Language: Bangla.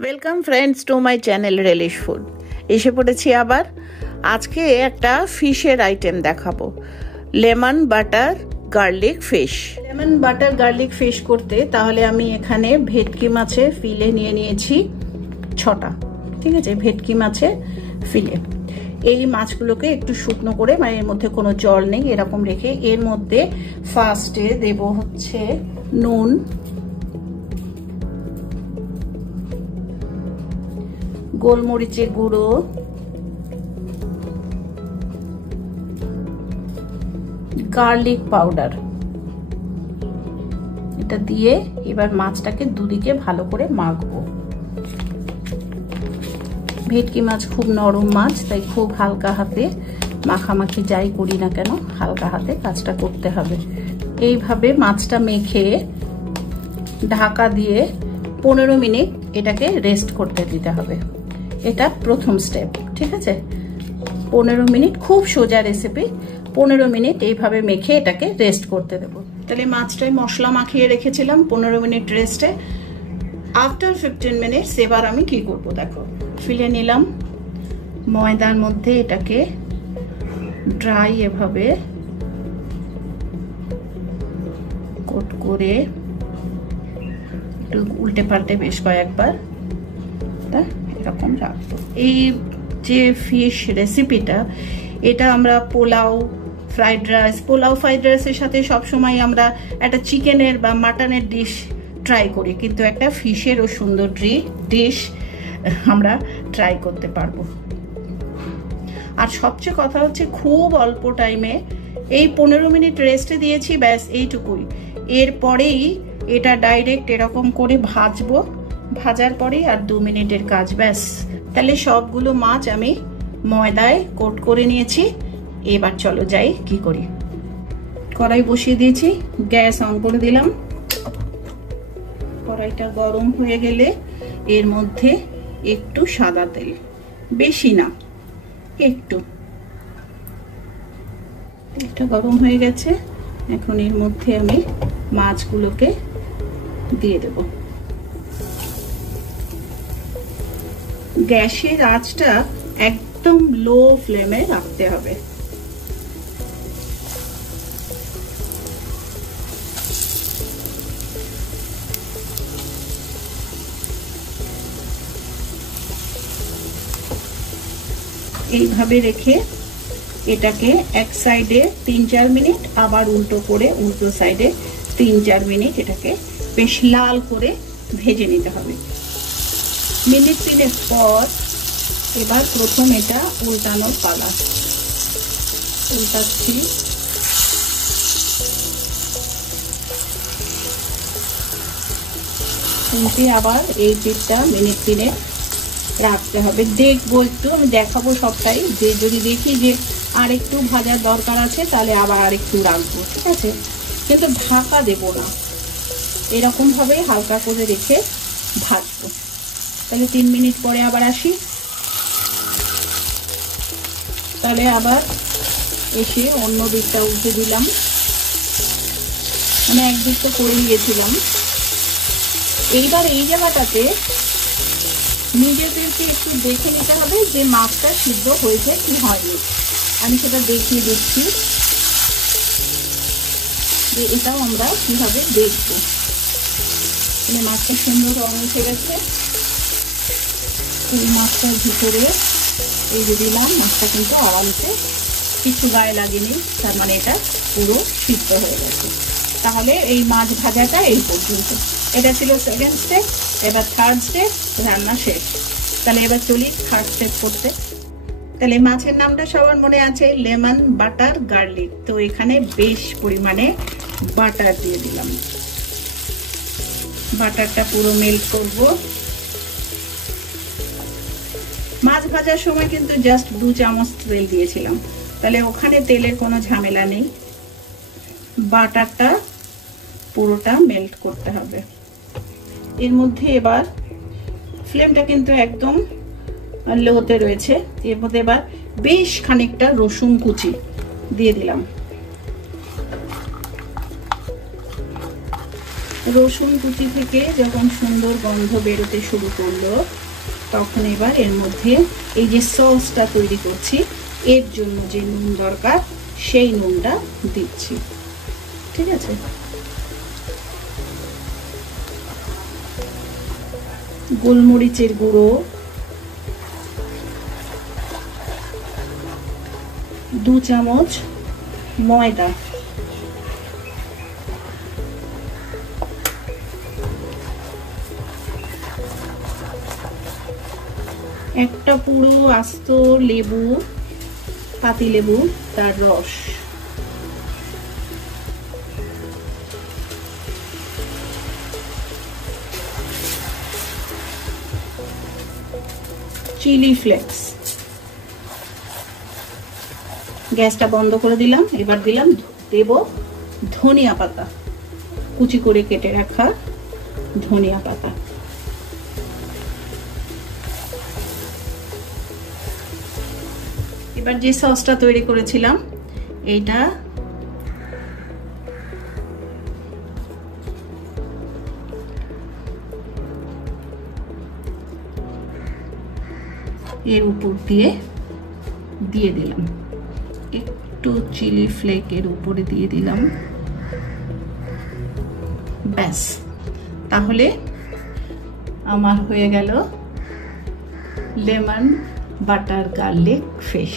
Welcome friends to my channel relish food. এসে পড়েছি আবার। আজকে একটা ফিশের আইটেম দেখাবো, lemon butter garlic fish. Lemon butter garlic fish করতে তাহলে আমি এখানে ভেটকি মাছের ফিলে নিয়ে নিয়েছি 6টা। ঠিক আছে, ভেটকি মাছের ফিলে। এই মাছগুলোকে একটু শুকনো করে, মানে এর মধ্যে কোনো জল নেই এরকম রেখে, এর মধ্যে ফার্স্টে দেব হচ্ছে নুন, গোলমরিচের গুঁড়ো, গার্লিক পাউডার। এটা দিয়ে এবার মাছটাকে দুদিকে ভালো করে মাখবো। ভেটকি মাছ খুব নরম মাছ, তাই খুব হালকা হাতে মাখামাখি যাই করি না কেন হালকা হাতে কাজটা করতে হবে। এইভাবে মাছটা মেখে ঢাকা দিয়ে 15 মিনিট এটাকে রেস্ট করতে দিতে হবে। এটা প্রথম স্টেপ। ঠিক আছে, 15 মিনিট, খুব সোজা রেসিপি। 15 মিনিট এইভাবে মেখে এটাকে রেস্ট করতে দেব। তাহলে মাছটাই মশলা মাখিয়ে রেখেছিলাম 15 মিনিট রেস্টে। আফটার 15 মিনিটস এবার আমি কি করব দেখো। ফিলে নিলাম, ময়দার মধ্যে এটাকে ড্রাই এভাবে কোট করে একটু উল্টে পাল্টে বেশ কয়েকবার এরকম রাখবো। এই যে ফিশ রেসিপিটা, এটা আমরা পোলাও ফ্রাইড রাইসের সাথে সবসময় আমরা একটা চিকেনের বা মাটনের ডিশ ট্রাই করি, কিন্তু একটা ফিশেরও সুন্দর ডিশ আমরা ট্রাই করতে পারবো। আর সবচেয়ে কথা হচ্ছে খুব অল্প টাইমে, এই 15 মিনিট রেস্টে দিয়েছি, ব্যাস এইটুকুই। এরপরেই এটা ডাইরেক্ট এরকম করে ভাজবো, ভাজার পরেই আর 2 মিনিটের কাজ, ব্যাস। তাহলে সবগুলো মাছ আমি ময়দায় কোট করে নিয়েছি। এবার চলো যাই কি করি। কড়াই বসিয়ে দিয়েছি, গ্যাস অন করে দিলাম। কড়াইটা গরম হয়ে গেলে এর মধ্যে একটু সাদা তেল, বেশি না, একটু। তেলটা গরম হয়ে গেছে, এখন এর মধ্যে আমি মাছগুলোকে দিয়ে দেব। গ্যাসের আঁচটা একদম লো ফ্লেমে রাখতে হবে। এইভাবে রেখে এটাকে এক সাইডে 3-4 মিনিট, আবার উল্টো করে উল্টো সাইডে 3-4 মিনিট এটাকে বেশ লাল করে ভেজে নিতে হবে। মিনিট 3 পর এবার প্রথম এটা উল্টানোর পালা। উল্টাচ্ছি, উল্টে আবার এই পিঠটা মিনিট 3 রাখতে হবে। দেখবো একটু, আমি দেখাবো সবটাই, যে যদি দেখি যে আর একটু ভাজার দরকার আছে তাহলে আবার আর একটু রাখবো। ঠিক আছে, কিন্তু ঢাকা দেব না, এরকম ভাবে হালকা করে রেখে ভাজবো। তাহলে 3 মিনিট পরে আবার আসি। তাহলে আবার এসে অন্য দিকটা উল্টে দিলাম, মানে একদিকটা করে নিয়েছিলাম। এইবার এই জায়গাটাতে নিজেদেরকে একটু দেখে নিতে হবে যে মাছটা সিদ্ধ হয়েছে কি হয়নি। আমি সেটা দেখিয়ে দিচ্ছি, যে এটাও আমরা কিভাবে দেখবো। মানে মাছটা সুন্দর রং উঠে গেছে, এই মাছটার ভিতরে এই যে দিলাম, মাছটা কিন্তু আরামসে কিছু গায়ে লাগেনি, তার মানে এটা পুরো সিদ্ধ হয়ে গেছে। তাহলে এই মাছ ভাজাটা এই পর্যন্ত। এটা ছিল সেকেন্ড স্টেপ। এবার থার্ড স্টেপ, রান্না শেষ। তাহলে এবার চলি থার্ড স্টেপ করতে। তাহলে মাছের নামটা সবার মনে আছে, লেমন বাটার গার্লিক। তো এখানে বেশ পরিমাণে বাটার দিয়ে দিলাম। বাটারটা পুরো মেল্ট করব। মাছ ভাজার সময় কিন্তু জাস্ট 2 চামচ তেল দিয়েছিলাম, তাহলে ওখানে তেলের কোনো ঝামেলা নেই। বাটারটা পুরোটা মেল্ট করতে হবে। এর মধ্যে এবার ফ্লেমটা কিন্তু একদম লোতে রয়েছে। এর মধ্যে এবার বেশ খানিকটা রসুন কুচি দিয়ে দিলাম। রসুন কুচি থেকে যখন সুন্দর গন্ধ বেরোতে শুরু করলো, তখন এবার এর মধ্যে এই যে সসটা তৈরি করছি এর জন্য যে নুন দরকার সেই নুনটা দিচ্ছি। ঠিক আছে, গোলমরিচের গুঁড়ো 2 চামচ, ময়দা, একটা পুরো আস্ত লেবু, পাতি লেবু, তার রস, চিলি ফ্লেক্স। গ্যাসটা বন্ধ করে দিলাম। এবার দেব ধনিয়া পাতা, কুচি করে কেটে রাখা ধনিয়া পাতা। এবার যে সসটা তৈরি করেছিলাম এইটা এর উপর দিয়ে দিলাম, একটু চিলি ফ্লেক এর উপরে দিয়ে দিলাম। ব্যাস, তাহলে আমার হয়ে গেল লেমন বাটার গার্লিক ফিশ।